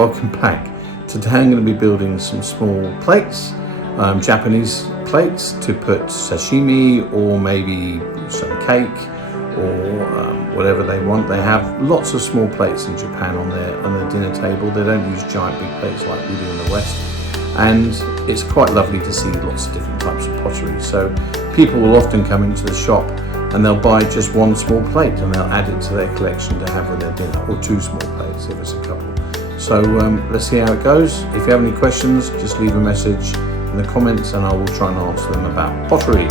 welcome back. Today I'm going to be building some small plates, Japanese plates to put sashimi or maybe some cake or whatever they want. They have lots of small plates in Japan on their dinner table. They don't use giant big plates like we do in the West, and it's quite lovely to see lots of different types of pottery. So people will often come into the shop and they'll buy just one small plate and they'll add it to their collection to have with their dinner, or two small plates if it's a couple. So let's see how it goes. If you have any questions, just leave a message in the comments and I will try and answer them about pottery.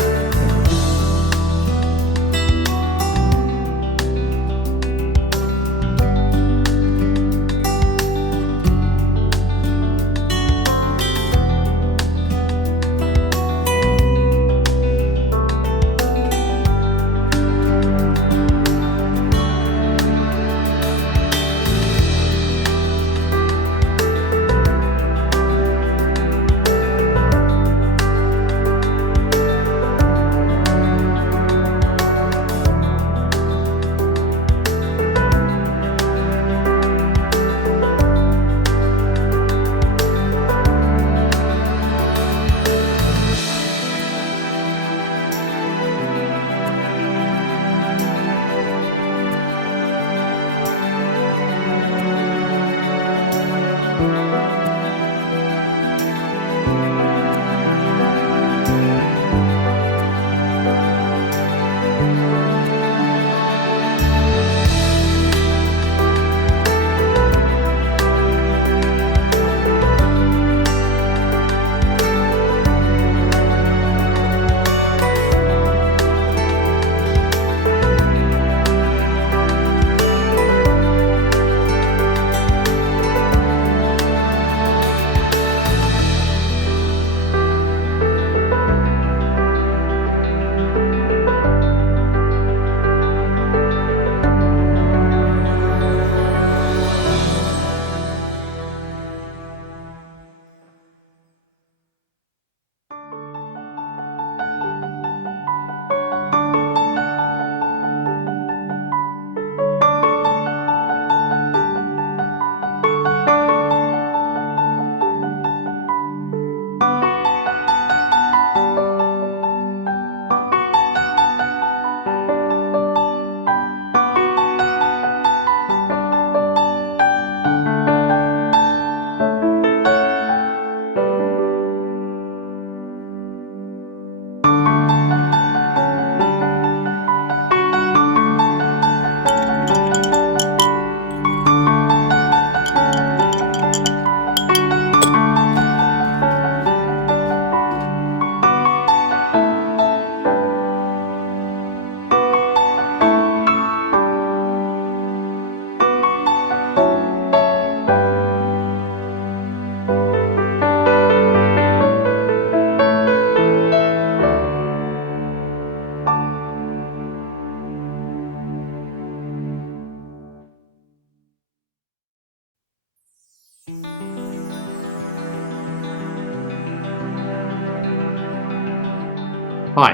Hi,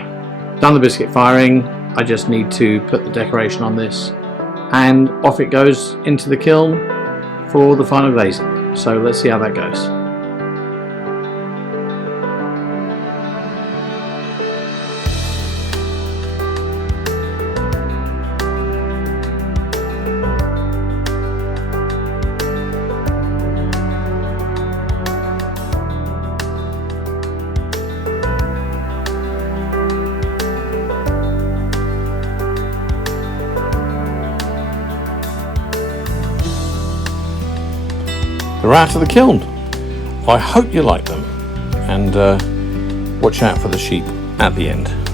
done the biscuit firing. I just need to put the decoration on this and off it goes into the kiln for the final glazing. So let's see how that goes. They're out of the kiln. I hope you like them, and watch out for the sheep at the end.